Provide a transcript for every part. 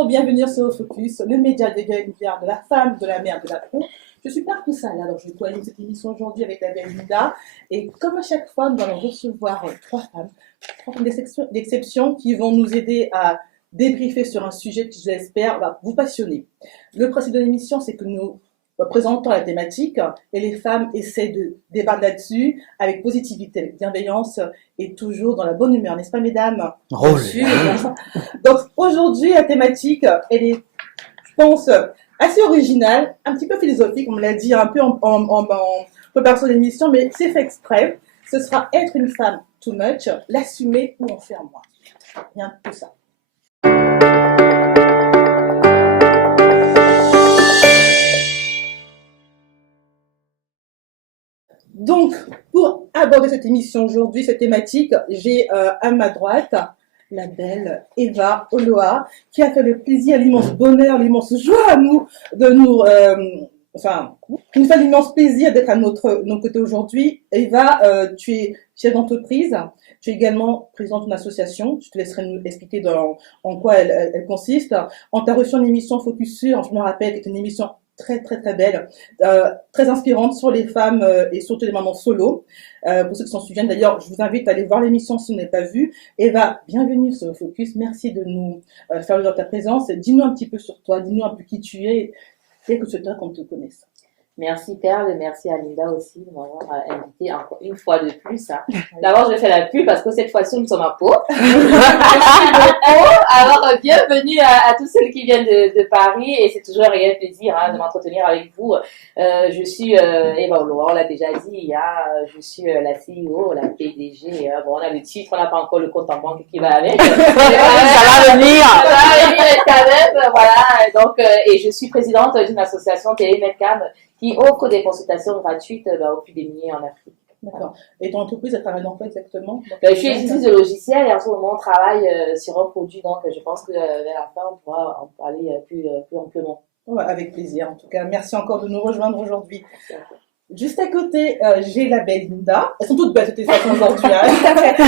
Bonjour, bienvenue sur Focus, le média des de la femme, de la mère, de la pro. Je suis Claire Poussala, alors je co-anime cette émission aujourd'hui avec la belle Linda. Et comme à chaque fois, nous allons recevoir trois femmes d'exception qui vont nous aider à débriefer sur un sujet qui, je l'espère, va vous passionner. Le principe de l'émission, c'est que nous présentons la thématique et les femmes essaient de débattre là-dessus avec positivité, avec bienveillance et toujours dans la bonne humeur, n'est-ce pas, mesdames? Donc aujourd'hui, la thématique, elle est, je pense, assez originale, un petit peu philosophique, on me l'a dit un peu en préparation de l'émission, mais c'est fait exprès. Ce sera être une femme too much, l'assumer ou en faire moins. Rien que ça. Donc, pour aborder cette émission aujourd'hui, cette thématique, j'ai à ma droite la belle Eva Oloa, qui a fait le plaisir, l'immense bonheur, l'immense joie à nous, qui nous fait l'immense plaisir d'être à notre côté aujourd'hui. Eva, tu es chef d'entreprise, tu es également présidente d'une association, je te laisserai nous expliquer en quoi elle consiste. On t'a reçu une émission Focus Sur, je me rappelle, qui est une émission très belle, très inspirante sur les femmes et surtout les mamans solo. Pour ceux qui s'en souviennent, d'ailleurs, je vous invite à aller voir l'émission si vous n'avez pas vu. Eva, bienvenue sur Focus. Merci de nous faire l'honneur de ta présence. Dis-nous un petit peu sur toi, dis-nous un peu qui tu es et que c'est toi qu'on te connaisse. Merci Perle, merci à Linda aussi de m'avoir invité encore une fois de plus. Hein. D'abord, je fais la pub parce que cette fois-ci, nous sommes à Pau. Alors, bienvenue à tous ceux qui viennent de Paris et c'est toujours un réel plaisir de m'entretenir avec vous. Je suis Eva Oloa, on l'a déjà dit, je suis la CEO, la PDG. Bon, on a le titre, on n'a pas encore le compte en banque qui va avec. Ça va venir. Ça va venir quand même, voilà. Donc, et je suis présidente d'une association Télémedcam qui offre des consultations gratuites aux plus démunis en Afrique. D'accord. Et ton entreprise, elle travaille dans quoi exactement? Je suis éditrice de logiciels et en ce moment, on travaille sur un produit, donc je pense que vers la fin, on pourra en parler plus amplement. Ouais, avec plaisir, en tout cas. Merci encore de nous rejoindre aujourd'hui. Juste à côté, j'ai la belle Linda. Elles sont toutes belles, c'était ça aujourd'hui. Il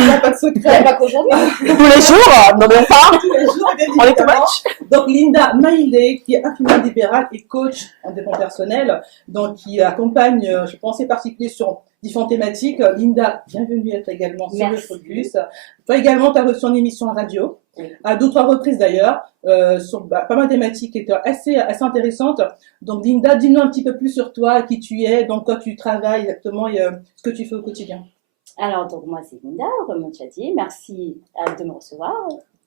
n'y a pas de secret. Pas qu'aujourd'hui. Tous les jours, non même pas. Tous les jours, bien On est too évidemment. much. Donc Linda Maïlé, qui est infirmière libérale et coach en développement personnel, donc qui accompagne, je pensais particulier sur différentes thématiques. Linda, bienvenue à toi également sur le Focus. Toi également, tu as reçu une émission à radio, à deux, trois reprises d'ailleurs, sur pas mal de thématiques qui étaient assez intéressantes. Donc Linda, dis-nous un petit peu plus sur toi, qui tu es, dans quoi tu travailles exactement et ce que tu fais au quotidien. Alors, donc moi c'est Linda, comme tu as dit. Merci de me recevoir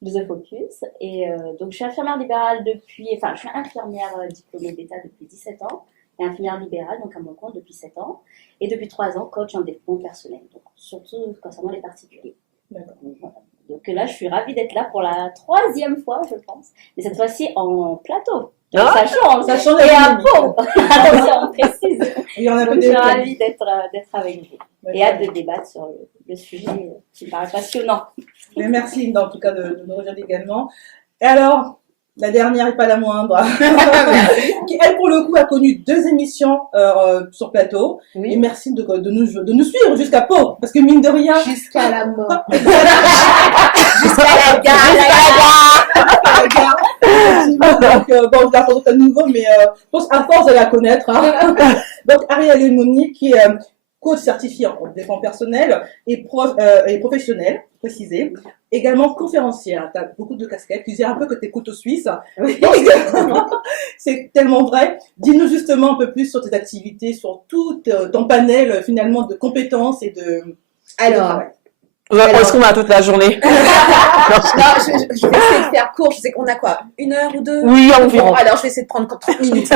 de The Focus. Et donc je suis infirmière libérale je suis infirmière diplômée d'État depuis 17 ans et infirmière libérale, donc à mon compte depuis 7 ans. Et depuis 3 ans, coach en développement personnel, donc surtout concernant les particuliers. D'accord. Donc là, je suis ravie d'être là pour la 3e fois, je pense. Mais cette fois-ci en plateau. Ah, ça change. Ça change. Et à Pau. Attention, on précise. Et on a Donc, je suis ravie d'être avec vous. Ouais, et hâte de débattre sur le sujet qui me paraît passionnant. Mais merci Linda en tout cas de nous rejoindre également. Et alors, la dernière et pas la moindre, qui elle pour le coup a connu 2 émissions sur plateau. Oui. Et merci de nous suivre jusqu'à Pau, parce que mine de rien. Jusqu'à la mort. Jusqu'à la gare. Donc, je la présente à nouveau, mais je pense à force de la connaître. Hein. Donc, Ariel Monique, qui est coach certifié en développement personnel et professionnel, précisé. Également conférencière. Tu as beaucoup de casquettes. Tu disais un peu que tu es couteau suisse. Oui. C'est tellement vrai. Dis-nous justement un peu plus sur tes activités, sur tout ton panel finalement de compétences et de. Alors, est-ce qu'on a toute la journée? Non, je vais essayer de faire court. Je sais qu'on a quoi? 1 heure ou 2? Oui, environ. Bon, alors, je vais essayer de prendre 30 minutes.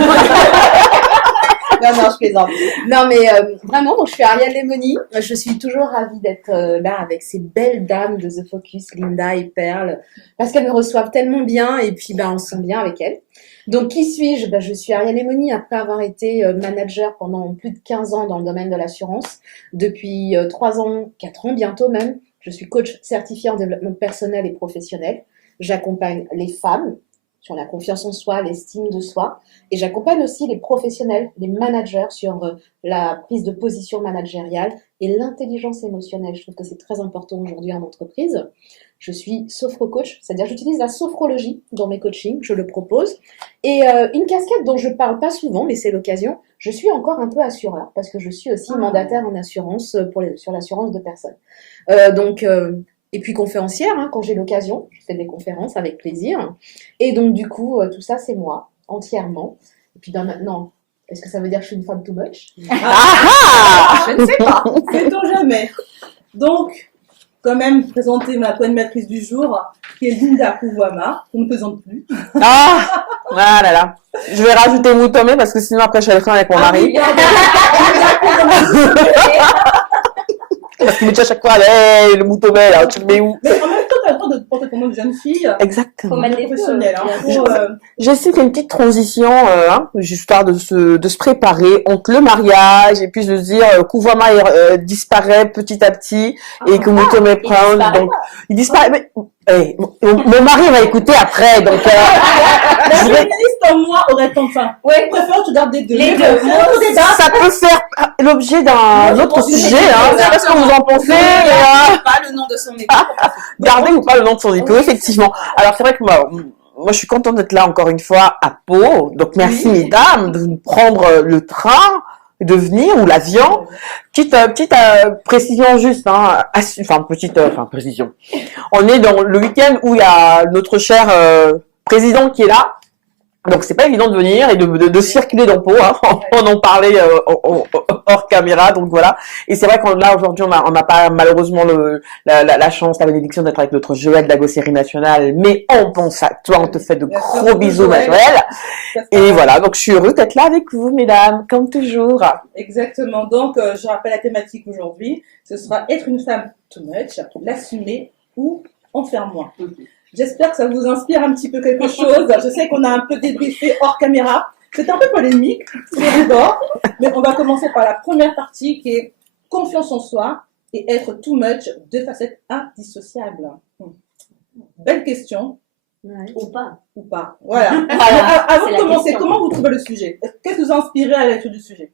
Non, je plaisante. Non, mais vraiment, donc, je suis Ariel Lemoni. Je suis toujours ravie d'être là avec ces belles dames de The Focus, Linda et Perle, parce qu'elles me reçoivent tellement bien et puis on se sent bien avec elles. Donc, qui suis-je? Je suis Ariel Lemoni, après avoir été manager pendant plus de 15 ans dans le domaine de l'assurance. Depuis 3 ans, 4 ans bientôt même, je suis coach certifié en développement personnel et professionnel. J'accompagne les femmes sur la confiance en soi, l'estime de soi. Et j'accompagne aussi les professionnels, les managers sur la prise de position managériale et l'intelligence émotionnelle. Je trouve que c'est très important aujourd'hui en entreprise. Je suis sophro-coach, c'est-à-dire j'utilise la sophrologie dans mes coachings, je le propose. Et une casquette dont je parle pas souvent, mais c'est l'occasion, je suis encore un peu assureur, parce que je suis aussi mandataire en assurance sur l'assurance de personnes. Et puis conférencière, hein, quand j'ai l'occasion, je fais des conférences avec plaisir. Et donc du coup, tout ça c'est moi, entièrement. Et puis maintenant, est-ce que ça veut dire que je suis une femme too much? Je ne sais pas, sait-on jamais. Donc, quand même présenter ma co-animatrice du jour, qui est Linda Kouwama, qu'on ne présente plus. Ah, ah là là. Je vais rajouter Moutomé parce que sinon après je vais le faire avec mon mari. Parce qu'il me dit à chaque fois, hey, le Moutomé, là, tu le mets où? Mais en même temps, tu as le droit de porter ton nom de jeune fille. Exactement. Faut mettre les Professionnelle. J'essaie qu'il y ait une petite transition, histoire de se préparer entre le mariage et puis de se dire, Kouwama disparaît petit à petit et que Moutomé prend, donc, il disparaît, mais, mon mari va écouter après, donc, La féministe en moi aurait tendance. Oui, Je préfère que tu gardes les deux. Les deux. ça peut faire l'objet d'un autre sujet, hein. Je sais pas ce que vous en pensez, mais, Pas le nom de son époux. gardez ou pas le nom de son époux, effectivement. Alors, c'est vrai que moi, je suis contente d'être là encore une fois à Pau. Donc, merci, mesdames, de nous prendre le train, de venir, ou l'avion. Petite précision juste, hein, précision. On est dans le week-end où il y a notre cher président qui est là. Donc c'est pas évident de venir et de circuler dans Pau, hein. On en parlait hors caméra, donc voilà. Et c'est vrai qu'on là aujourd'hui on n'a pas malheureusement la chance, la bénédiction d'être avec notre Joël de la Gosserie nationale, mais on pense à toi, on te fait de gros bisous ma Joël. Et voilà, donc je suis heureuse d'être là avec vous mesdames, comme toujours. Exactement. Donc je rappelle la thématique aujourd'hui. Ce sera être une femme too much, l'assumer ou en faire moins. J'espère que ça vous inspire un petit peu quelque chose. Je sais qu'on a un peu débriefé hors caméra. C'est un peu polémique, c'est d'abord, mais on va commencer par la première partie qui est confiance en soi et être too much, deux facettes indissociables. Belle question. Ouais. ou pas. Ou pas. Voilà. Voilà, Avant c'est de la commencer, question. comment vous trouvez le sujet? Qu'est-ce qui vous a inspiré à l'étude du sujet?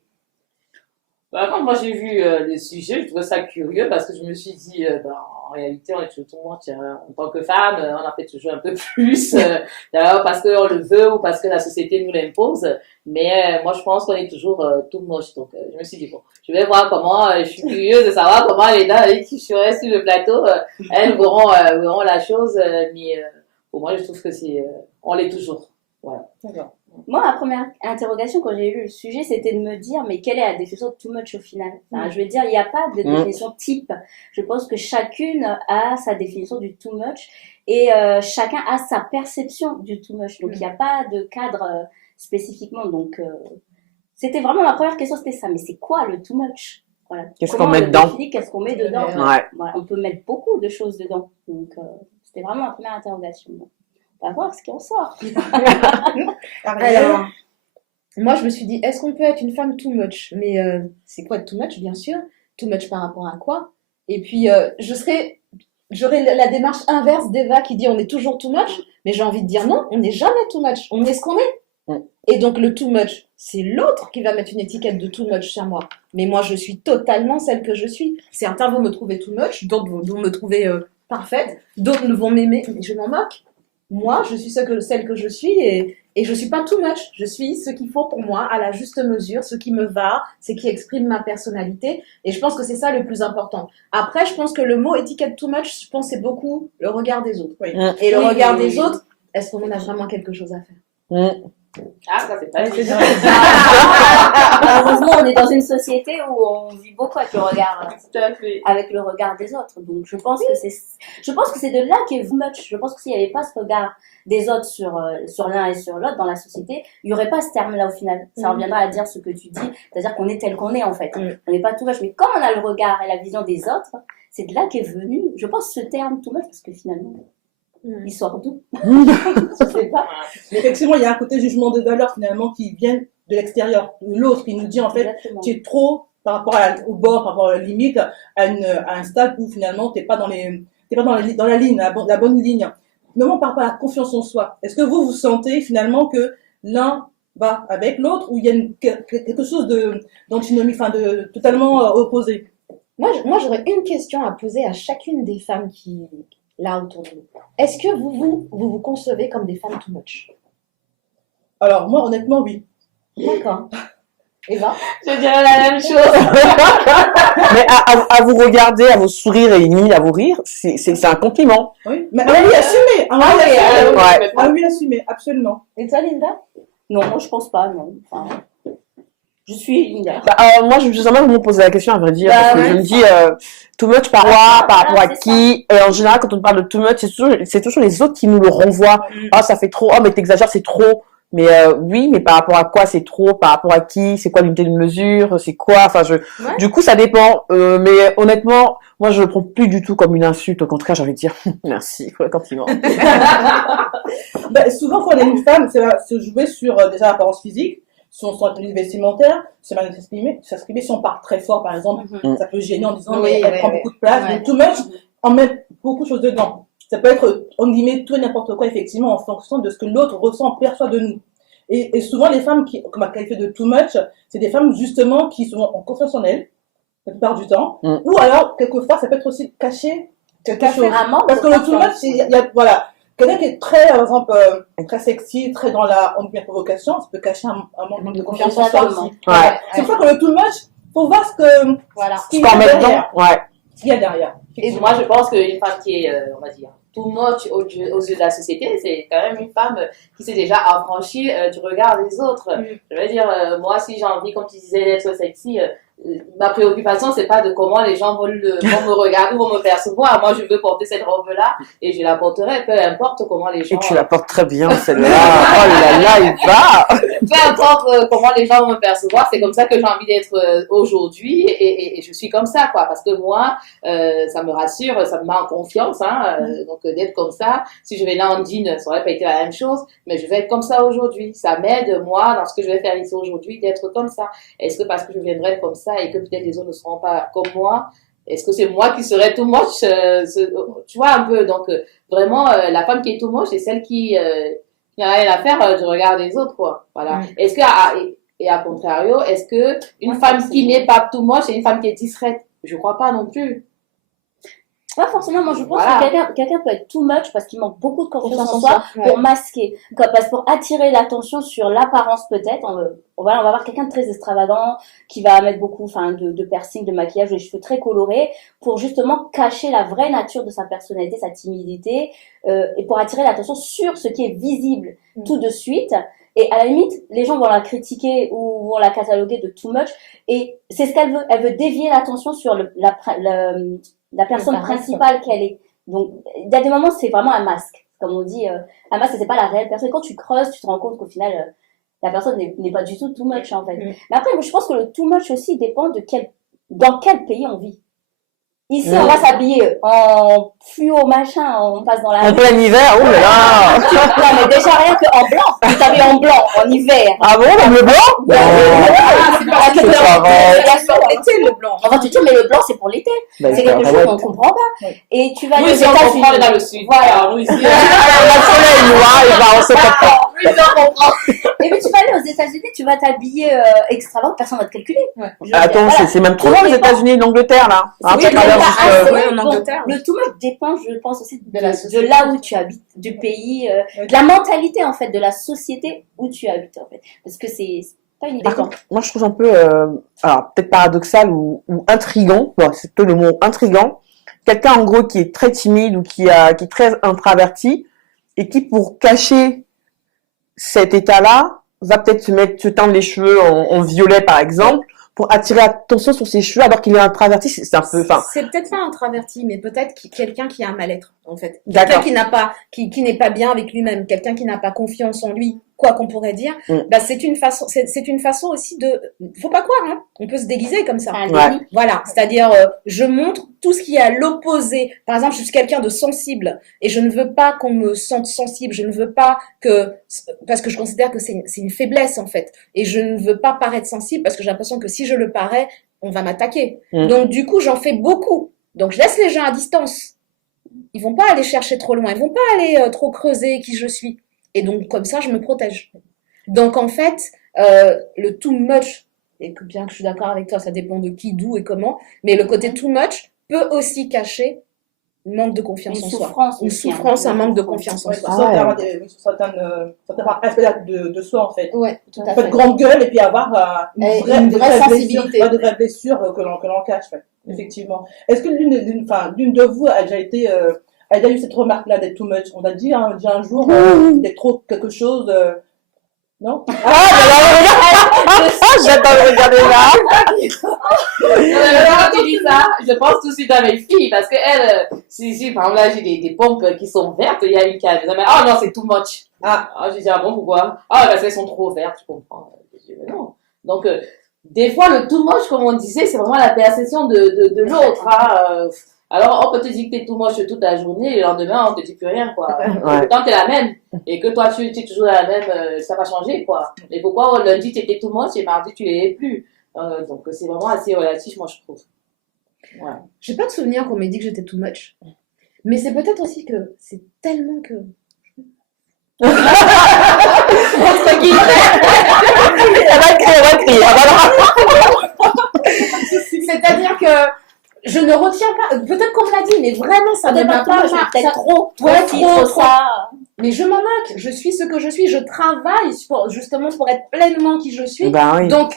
Bah, quand moi j'ai vu le sujet, je trouvais ça curieux parce que je me suis dit, en réalité, on est toujours tout le monde, en tant que femme, on en fait toujours un peu plus, d'ailleurs parce qu'on le veut ou parce que la société nous l'impose. Mais moi, je pense qu'on est toujours tout moche. Donc, je me suis dit, bon, je vais voir comment, je suis curieuse de savoir comment les dames avec qui je serai sur le plateau, elles verront la chose. Mais pour moi, je trouve que on l'est toujours. Voilà. D'accord. Moi, ma première interrogation quand j'ai lu le sujet, c'était de me dire, mais quelle est la définition de too much au final? Enfin, je veux dire, il n'y a pas de définition type. Je pense que chacune a sa définition du too much et chacun a sa perception du too much. Donc, il n'y a pas de cadre spécifiquement. Donc, c'était vraiment ma première question, c'était ça. Mais c'est quoi le too much? Voilà. Qu'est-ce Comment qu'on met on le dedans? définit? Qu'est-ce qu'on met dedans? Ouais. Voilà, on peut mettre beaucoup de choses dedans. Donc, c'était vraiment ma première interrogation. On va voir ce qui en sort. Alors, moi, je me suis dit, est-ce qu'on peut être une femme too much? Mais c'est quoi too much, bien sûr? Too much par rapport à quoi? Et puis, j'aurais la démarche inverse d'Eva qui dit on est toujours too much, mais j'ai envie de dire non, on n'est jamais too much. On est ce qu'on est. Et donc, le too much, c'est l'autre qui va mettre une étiquette de too much sur moi. Mais moi, je suis totalement celle que je suis. Certains vont me trouver too much, d'autres vont me trouver parfaite, d'autres vont m'aimer, mais je m'en moque. Moi, je suis celle que je suis et je suis pas too much. Je suis ce qu'il faut pour moi, à la juste mesure, ce qui me va, ce qui exprime ma personnalité. Et je pense que c'est ça le plus important. Après, je pense que le mot étiquette too much, je pense que c'est beaucoup le regard des autres. Oui. Et le Oui, regard oui, des oui. autres, est-ce qu'on en a vraiment quelque chose à faire? Ah, ça c'est pas évident. Malheureusement, on est dans une société où on vit beaucoup avec le regard. Tout à fait. Avec le regard des autres. Donc je pense que c'est de là qu'est too much. Je pense que s'il n'y avait pas ce regard des autres sur l'un et sur l'autre dans la société, il n'y aurait pas ce terme-là au final. Ça reviendra à dire ce que tu dis, c'est-à-dire qu'on est tel qu'on est en fait. On n'est pas too much. Mais comme on a le regard et la vision des autres, c'est de là qu'est venu, je pense, ce terme too much, parce que finalement, il sort d'où? Je sais pas. Mais effectivement, il y a un côté jugement de valeur finalement qui vient de l'extérieur. L'autre qui nous dit en fait, Exactement. tu es trop par rapport au bord, par rapport à la limite, à un stade où finalement tu n'es pas dans la ligne, la bonne ligne. Même par rapport à la confiance en soi. Est-ce que vous sentez finalement que l'un va avec l'autre ou il y a quelque chose d'antinomique, enfin de totalement opposé? Moi, j'aurais une question à poser à chacune des femmes qui là autour de nous. Est-ce que vous concevez comme des femmes too much? Alors, moi, honnêtement, oui. D'accord. Eva? Je dirais la même chose. Mais à vous regarder, à vous sourire et limite à vous rire, c'est un compliment. Oui. Mais oui, assumé. Ouais. Ah oui, assumé, absolument. Et toi, Linda? Non, moi je pense pas, non. Enfin, je suis Linda. Moi, je me suis jamais me poser la question, à vrai dire, Bah, parce que ouais. je me dis, too much par quoi, par rapport à c'est qui, et en général, quand on parle de too much, c'est toujours les autres qui nous le renvoient. Ah, ça fait trop, oh, mais t'exagères, c'est trop. Mais oui, mais par rapport à quoi c'est trop, par rapport à qui, c'est quoi l'unité de mesure, c'est quoi, enfin, du coup, ça dépend. Mais honnêtement, moi, je le prends plus du tout comme une insulte. Au contraire, j'ai envie de dire, merci pour le compliment. Ben, souvent, quand on est une femme, ça va se jouer sur déjà l'apparence physique, son tenue vestimentaire, c'est mal s'exprimer. Si on parle très fort, par exemple, ça peut gêner en disant Oui, elle prend beaucoup de place. Ouais. Donc, too much, on met beaucoup de choses dedans. Ça peut être, on y met tout et n'importe quoi, effectivement, en fonction de ce que l'autre ressent, perçoit de nous. Et souvent, les femmes qu'on va qualifier de too much, c'est des femmes, justement, qui sont en confiance en elles, la plupart du temps. Ou alors, quelquefois, ça peut être aussi caché quelque chose. Parce que le too much, il y a, voilà, quelqu'un qui est très, par exemple, très sexy, très dans la provocation, ça peut cacher un manque de confiance en soi aussi. Ouais. C'est pour ça que le too much, faut voir ce qu'il y a derrière. Ouais. Ce qu'il y a derrière. Et moi, je pense qu'une femme qui est, on va dire, too much aux yeux de la société, c'est quand même une femme qui s'est déjà affranchie du regard des autres. Je veux dire, moi, si j'ai envie, comme tu disais, d'être sexy, ma préoccupation, c'est pas de comment les gens vont me regarder, vont me percevoir. Moi, je veux porter cette robe-là et je la porterai, peu importe comment les gens... Et tu la portes très bien, celle-là. Oh là là, il va. Peu importe comment les gens vont me percevoir, c'est comme ça que j'ai envie d'être aujourd'hui et je suis comme ça, quoi. Parce que moi, ça me rassure, ça me met en confiance, hein. Donc, d'être comme ça, si je vais là en jean, ça aurait pas été la même chose, mais je vais être comme ça aujourd'hui. Ça m'aide, moi, dans ce que je vais faire ici aujourd'hui, d'être comme ça. Est-ce que parce que je viendrai comme ça et que peut-être les autres ne seront pas comme moi, est-ce que c'est moi qui serais too much, tu vois un peu. Donc vraiment la femme qui est too much c'est celle qui n'a rien à faire du regard des autres, quoi. Voilà. Est-ce que et à contrario, est-ce que une femme qui n'est pas too much c'est une femme qui est discrète? Je crois pas non plus. Pas forcément, moi je pense Voilà. que quelqu'un peut être too much parce qu'il manque beaucoup de confiance en soi pour masquer, parce pour attirer l'attention sur l'apparence peut-être. On va avoir quelqu'un de très extravagant qui va mettre beaucoup de piercing, de maquillage, des cheveux très colorés pour justement cacher la vraie nature de sa personnalité, sa timidité et pour attirer l'attention sur ce qui est visible tout de suite. Et à la limite, les gens vont la critiquer ou vont la cataloguer de too much et c'est ce qu'elle veut. Elle veut dévier l'attention sur la personne principale qu'elle est. Donc, il y a des moments, c'est vraiment un masque. Comme on dit, un masque, c'est pas la réelle personne. Et quand tu creuses, tu te rends compte qu'au final, la personne n'est pas du tout too much, en fait. Mais après, je pense que le too much aussi dépend dans quel pays on vit. Ici, on va s'habiller en fluo machin, on passe dans la En plein hiver, oh là là. Non, mais déjà rien qu'en blanc. Tu t'habilles en blanc, en hiver. Ah bon, même le blanc? C'est pas l'été, le blanc. On va te dire, mais le blanc, c'est pour l'été. C'est quelque chose qu'on comprend pas. Et tu vas aller aux Oui, si on États-Unis. comprend, on est dans le sud. Voilà. Oui, si. Le soleil noir, il va, on se comprend. Oui, si on comprend. Et puis tu vas aller aux États-Unis, tu vas t'habiller extravagant, personne va te calculer. Attends, c'est même trop loin les États-unis et l'Angleterre là. Oui, Tu traverses juste, en Angleterre. Le tout much dépend, je pense aussi De la de société. là où tu habites, du pays, de la mentalité en fait, de la société où tu habites en fait. Parce que c'est pas une idée. Par contre, moi je trouve un peu, alors peut-être paradoxal ou intriguant, bon, c'est plutôt le mot intriguant, quelqu'un en gros qui est très timide ou qui est très introverti et qui pour cacher cet état-là va peut-être se teindre les cheveux en violet par exemple pour attirer l'attention sur ses cheveux alors qu'il est introverti, c'est un peu, enfin. C'est peut-être pas introverti, mais peut-être quelqu'un qui a un mal-être, en fait. D'accord. Quelqu'un qui n'est pas bien avec lui-même, quelqu'un qui n'a pas confiance en lui, quoi qu'on pourrait dire. Bah, c'est une façon aussi de, faut pas croire, hein. On peut se déguiser comme ça. Un Ouais. déni. Voilà. C'est-à-dire, je montre tout ce qui est à l'opposé. Par exemple, je suis quelqu'un de sensible et je ne veux pas qu'on me sente sensible. Je ne veux pas parce que je considère que c'est une faiblesse, en fait. Et je ne veux pas paraître sensible parce que j'ai l'impression que si je le parais, on va m'attaquer. Donc, du coup, j'en fais beaucoup. Donc, je laisse les gens à distance. Ils vont pas aller chercher trop loin. Ils vont pas aller trop creuser qui je suis. Et donc, comme ça, je me protège. Donc, en fait, le too much, et que bien que je suis d'accord avec toi, ça dépend de qui, d'où et comment, mais le côté too much peut aussi cacher manque de confiance Une en soi. souffrance Une aussi, souffrance, hein. un manque de confiance en Ouais, soi. sur certains aspects de soi, en fait. Ouais, tout à En fait, fait. grande gueule et puis avoir Et une une vraie vraie sensibilité. blessure, de vraies blessures que l'on cache, ouais. Effectivement. Est-ce que l'une de vous a déjà été, a déjà eu cette remarque-là d'être too much? On a dit un jour d'être trop quelque chose, non? J'attends de regarder là. Quand tu dis ça, je pense tout de suite à mes filles parce que elles, si par exemple là j'ai des pompes qui sont vertes, il y a une qui a dit ah non c'est too much. Je dis ah bon pourquoi? Ah parce qu'elles sont trop vertes, je comprends. Je dis mais non. Donc des fois le too much comme on disait c'est vraiment la perception de l'autre. Alors on peut te dire que t'es too much toute la journée et le lendemain on te dit plus rien quoi. Ouais. Tant que t'es la même et que toi tu es toujours la même, ça va changer quoi. Et pourquoi lundi tu étais too much et mardi tu l'es plus? Donc c'est vraiment assez relatif moi je trouve. Ouais. J'ai pas de souvenir qu'on m'ait dit que j'étais too much. Mais c'est peut-être aussi que c'est tellement que. Entre guillemets. Elle va crier. Voilà. C'est-à-dire que je ne retiens pas. Peut-être qu'on me l'a dit, mais vraiment, ça ne m'a pas marqué. Peut-être trop Ouais, ci, trop. ça. Mais je m'en moque. Je suis ce que je suis. Je travaille justement pour être pleinement qui je suis. Ben oui. Donc,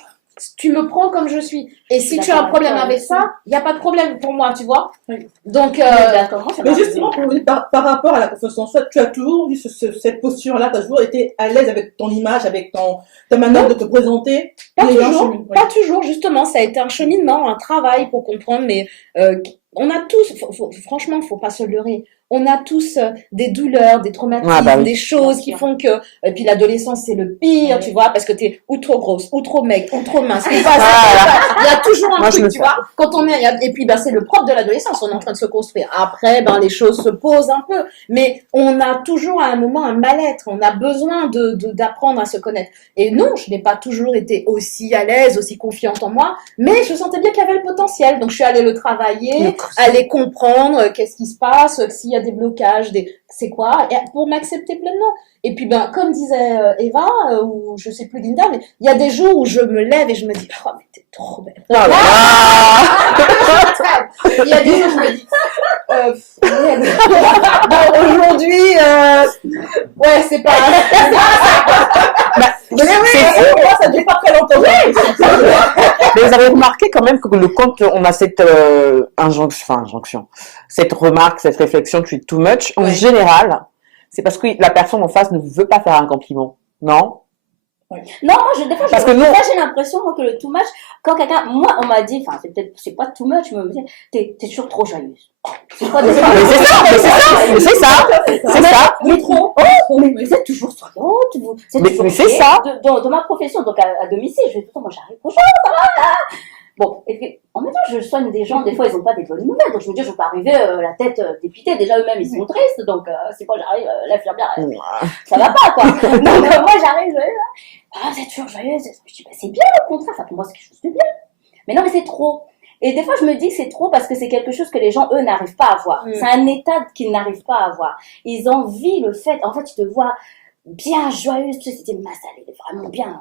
tu me prends comme je suis. Et si tu as un problème avec ça, il n'y a pas de problème pour moi, tu vois. Oui. Donc, Mais justement, par rapport à la confiance en soi, tu as toujours eu cette posture-là, tu as toujours été à l'aise avec ton image, avec ta manière de te présenter. pas Les gens toujours, cheminent, ouais. pas toujours, justement, ça a été un cheminement, un travail pour comprendre, mais on a tous, franchement, faut pas se leurrer, on a tous des douleurs, des traumatismes, Ah bah oui. des choses qui font que, et puis l'adolescence c'est le pire, tu vois, parce que t'es ou trop grosse, ou trop maigre, ou trop mince, il y a toujours un Moi, je truc, le tu sais. vois, quand on est, et puis c'est le propre de l'adolescence, on est en train de se construire. Après, les choses se posent un peu, mais on a toujours à un moment un mal-être, on a besoin d'apprendre à se connaître. Et non, je n'ai pas toujours été aussi à l'aise, aussi confiante en moi, mais je sentais bien qu'il y avait le potentiel. Donc, je suis allée le travailler, aller comprendre qu'est-ce qui se passe, s'il y a des blocages, c'est quoi, et pour m'accepter pleinement. Et puis, comme disait Eva, ou je sais plus Linda, mais il y a des jours où je me lève et je me dis, oh, mais t'es trop belle. Oh là là. Il y a des jours où je me dis, aujourd'hui, ouais, c'est pas. Mais moi, ça ne fait pas très longtemps. Mais vous avez remarqué quand même que quand on a cette injonction, cette remarque, cette réflexion, tu es too much, en général, c'est parce que la personne en face ne veut pas faire un compliment. Non? Non, des fois, Parce que nous- j'ai l'impression que le too much, quand quelqu'un, moi, on m'a dit, enfin, c'est pas too much, mais on me dit, t'es toujours trop joyeuse. C'est pas des Mais c'est ça. Mais trop, mais vous êtes toujours souriante, vous êtes Mais toujours c'est gaie. ça. Dans ma profession, donc à domicile, je vais tout le temps, moi j'arrive, bonjour, ça va, là. Bon, et puis, en même temps, je soigne des gens, des fois, ils n'ont pas des bonnes nouvelles, donc je me dis, je vais pas arriver la tête dépitée, déjà eux-mêmes, ils sont tristes, donc c'est quoi, j'arrive, l'infirmière, ça va pas, quoi. Donc, moi, j'arrive, vous êtes toujours joyeuse. Je dis, c'est bien, au contraire, ça, pour moi, c'est quelque chose de bien. Mais non, mais c'est trop. Et des fois, je me dis que c'est trop parce que c'est quelque chose que les gens, eux, n'arrivent pas à avoir. C'est un état qu'ils n'arrivent pas à avoir. Ils envient le fait, en fait, ils te voient bien joyeuse, tu sais, c'était ma salle, elle est vraiment bien.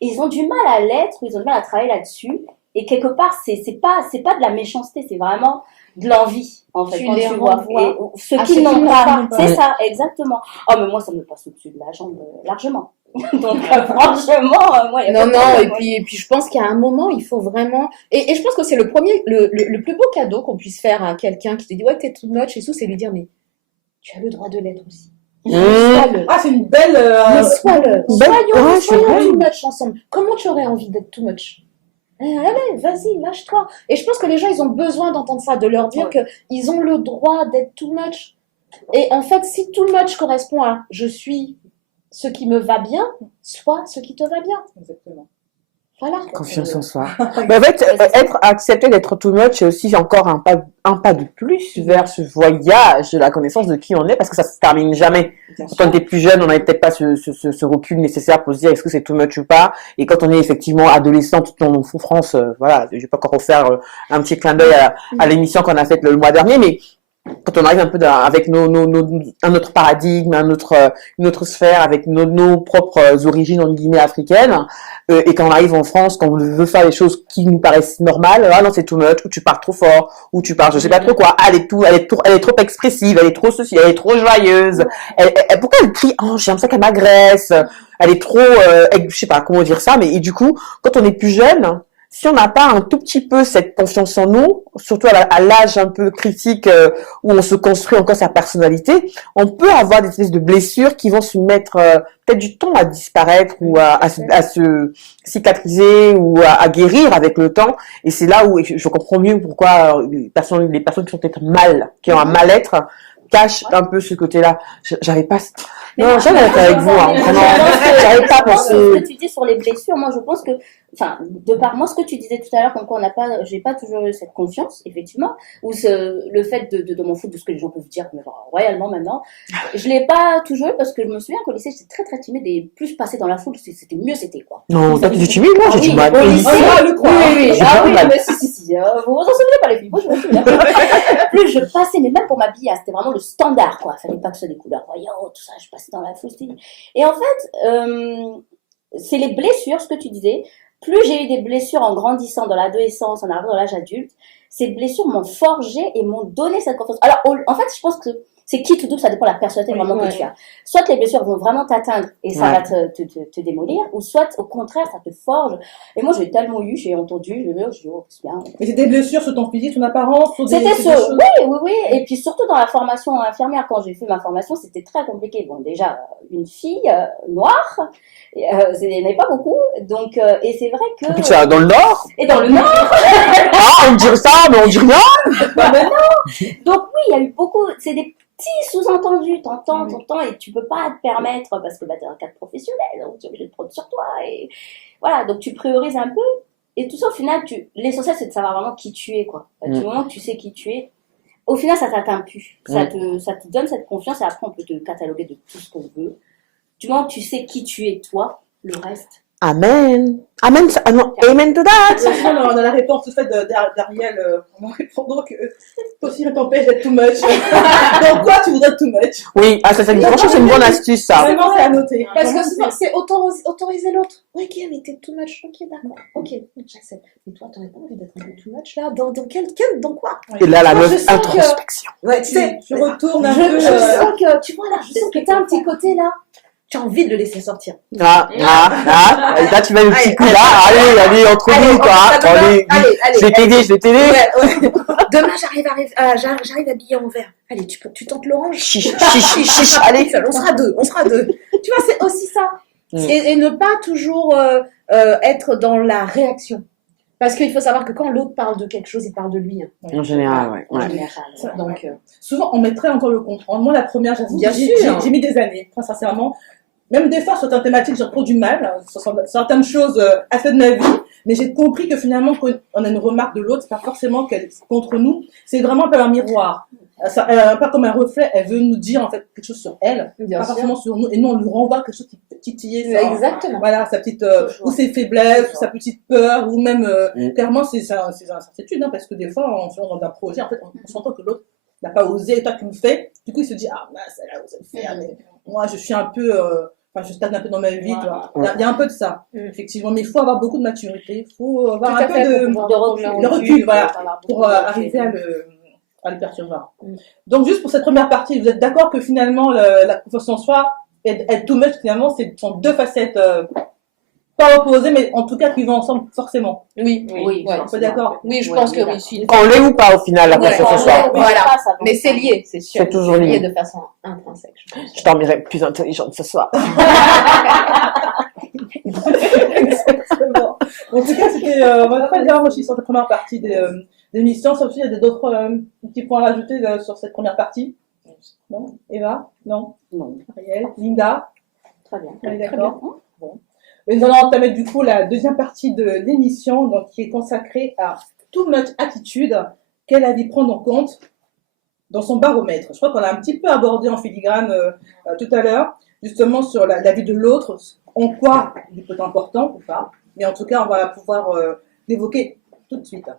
Ils ont du mal à l'être, ils ont du mal à travailler là-dessus. Et quelque part, c'est pas de la méchanceté, c'est vraiment de l'envie, en fait, Tu quand les tu vois. renvoies Et ceux à qui ceux qui n'ont n'ont pas, pas. c'est ça, exactement. Oh, mais moi, ça me passe au-dessus de la jambe, largement. Donc, franchement, moi, il y a Non, pas de non, problème, et puis je pense qu'à un moment, il faut vraiment. Et je pense que c'est le plus beau cadeau qu'on puisse faire à quelqu'un qui te dit, ouais, t'es too much et tout, c'est lui dire, mais tu as le droit de l'être aussi. Sois-le. Ah, c'est une belle. Mais sois-le. ouais, c'est Soyons vrai. too much ensemble. Comment tu aurais envie d'être too much? Allez, vas-y, lâche-toi. Et je pense que les gens, ils ont besoin d'entendre ça, de leur dire qu'ils ont le droit d'être too much. Et en fait, si too much correspond à je suis ce qui me va bien, sois ce qui te va bien. Exactement. Voilà. Confiance en soi. Mais en fait, être accepté d'être too much, c'est aussi encore un pas de plus vers ce voyage de la connaissance de qui on est, parce que ça se termine jamais. Quand on était plus jeune, on n'avait peut-être pas ce recul nécessaire pour se dire est-ce que c'est too much ou pas. Et quand on est effectivement adolescent, tout en souffrance, voilà, je vais pas encore refaire un petit clin d'œil à l'émission qu'on a faite le mois dernier, mais quand on arrive un peu avec un autre paradigme, une autre sphère, avec nos propres origines, entre guillemets, africaines, et quand on arrive en France, quand on veut faire des choses qui nous paraissent normales, ah non, c'est too much, ou tu parles trop fort, ou tu parles je sais pas trop quoi, ah, elle est trop expressive, elle est trop ceci, elle est trop joyeuse, pourquoi elle crie, oh, j'ai l'impression qu'elle m'agresse, elle est trop, je sais pas comment dire ça, mais et du coup, quand on est plus jeune, si on n'a pas un tout petit peu cette confiance en nous, surtout à l'âge un peu critique où on se construit encore sa personnalité, on peut avoir des espèces de blessures qui vont se mettre peut-être du temps à disparaître ou à se cicatriser ou à guérir avec le temps. Et c'est là où je comprends mieux pourquoi les personnes qui sont peut-être mal, qui ont un mal-être, cachent un peu ce côté-là. J'avais pas... Non, j'avais être avec vous, hein, vraiment. J'avais pas pensé... Ce que tu dis sur les blessures, moi je pense que, enfin, de par moi, ce que tu disais tout à l'heure, comme quoi j'ai pas toujours eu cette confiance, effectivement, ou le fait de m'en foutre de ce que les gens peuvent dire, mais genre, royalement maintenant, je l'ai pas toujours eu parce que je me souviens qu'au lycée, j'étais très très timide et plus je passais dans la foule, c'était mieux, c'était quoi. Non, toi, tu es timide, moi, j'ai du mal. Au lycée, oui, J'ai du mal. mais si, vous vous en souvenez pas les filles, moi je me souviens. Plus je passais, mais même pour m'habiller, c'était vraiment le standard, quoi. Fallait pas que ce soit des couleurs royaux, tout ça, je passais dans la foule. Et en fait, c'est les blessures, ce que tu disais. Plus j'ai eu des blessures en grandissant dans l'adolescence, en arrivant dans l'âge adulte, ces blessures m'ont forgé et m'ont donné cette confiance. Alors, en fait, je pense que c'est qui tout double, ça dépend de la personnalité vraiment que tu as. Soit les blessures vont vraiment t'atteindre et ça va te démolir, ou soit au contraire, ça te forge. Et moi, j'ai tellement eu, j'ai entendu, je dis, oh, c'est bien. Mais c'est des blessures sur ton physique, ton apparence, sur des C'était choses... oui. Et puis surtout dans la formation infirmière, quand j'ai fait ma formation, c'était très compliqué. Bon, déjà, une fille noire, il n'y en avait pas beaucoup, donc, et c'est vrai que... Et puis tu vas dans le Nord. Et dans le Nord. Ah, on dit ça, mais on dit rien. Mais non. Donc oui, il y a eu beaucoup, c'est des petits sous-entendus, t'entends, et tu peux pas te permettre, parce que bah, t'es un cadre professionnel, donc tu es obligé de prendre sur toi, et voilà, donc tu priorises un peu, et tout ça, au final, l'essentiel, c'est de savoir vraiment qui tu es, quoi. Du moment que tu sais qui tu es, au final, ça t'atteint plus. Ça te donne cette confiance, et après, on peut te cataloguer de tout ce qu'on veut. Du moment que tu sais qui tu es, toi, le reste... Amen. Amen. Amen to that. On a la réponse tout fait d'Ariel en répondant que toi aussi, t'empêche d'être too much. Donc, quoi, tu voudrais être too much? Oui, franchement, c'est une bonne astuce, ça. Vraiment, c'est à noter. Parce que souvent, c'est autoriser l'autre. Ok, mais t'es too much. Ok, d'accord. Ok, j'accepte. Mais toi, t'aurais pas envie d'être un peu too much là? Dans quoi? Et là, la Moi, je meuf, sens que- introspection. Ouais, tu sais, Tu retournes un peu. je sens que, tu vois là, je sens que t'as un petit côté là. Tu as envie de le laisser sortir. Et là, tu mets le petit coup là. Allez, entre nous, quoi. Allez, je vais t'aider. Ouais. Demain, j'arrive habillée en vert. Allez, tu tentes l'orange? Chiche, allez. On sera deux. Tu vois, c'est aussi ça. Et ne pas toujours être dans la réaction. Parce qu'il faut savoir que quand l'autre parle de quelque chose, il parle de lui. Hein. En général, ouais. En général. Donc, Souvent, on mettrait encore le contrôle. Moi, la première, j'avoue, Bien sûr. j'ai mis des années, très sincèrement. Même des fois, sur certaines thématiques, j'ai trop du mal, sur certaines choses à fait de ma vie. Mais j'ai compris que finalement, quand on a une remarque de l'autre, c'est pas forcément qu'elle est contre nous. C'est vraiment un peu un miroir. Un peu comme un reflet. Elle veut nous dire, en fait, quelque chose sur elle. bien Pas sûr. forcément sur nous. Et nous, on lui renvoie quelque chose qui peut titiller ça. Exactement. Voilà, sa petite, ou ses faiblesses, ou sa petite peur, ou même, clairement, c'est incertitude, hein, parce que des fois, on se lance dans un projet, en fait, on s'entend que l'autre n'a pas osé, et toi, tu le fais. Du coup, il se dit, ah, mince, elle a osé le faire, mais moi, je suis un peu, je stagne un peu dans ma vie, tu vois. Il y a un peu de ça, effectivement. Mais il faut avoir beaucoup de maturité, il faut avoir un peu de recul, voilà, pour arriver à le percevoir. Donc, juste pour cette première partie, vous êtes d'accord que finalement, la confiance en soi et être too much, finalement, ce sont deux facettes pas opposées, mais en tout cas qui vont ensemble forcément. Oui. On peut d'accord? Oui, je pense que oui. Si. On l'est ou pas au final, la confiance en soi. Voilà. Mais c'est lié, c'est sûr. C'est toujours lié. de façon intrinsèque. Je t'en plus intelligente ce soir. Exactement. En tout cas, c'était, on va pas dire, moi, je suis sur la première partie des l'émission, sauf s'il y a d'autres petits points à rajouter sur cette première partie. Non? Eva? Non? Non. Ariel? Linda? Très bien. On est d'accord? Bon. Et nous allons entamer du coup la deuxième partie de l'émission, donc qui est consacrée à Too Much Attitude, quelle avis prendre en compte dans son baromètre. Je crois qu'on a un petit peu abordé en filigrane tout à l'heure, justement sur la vie de l'autre, en quoi il peut être important ou pas, mais en tout cas on va pouvoir l'évoquer tout de suite.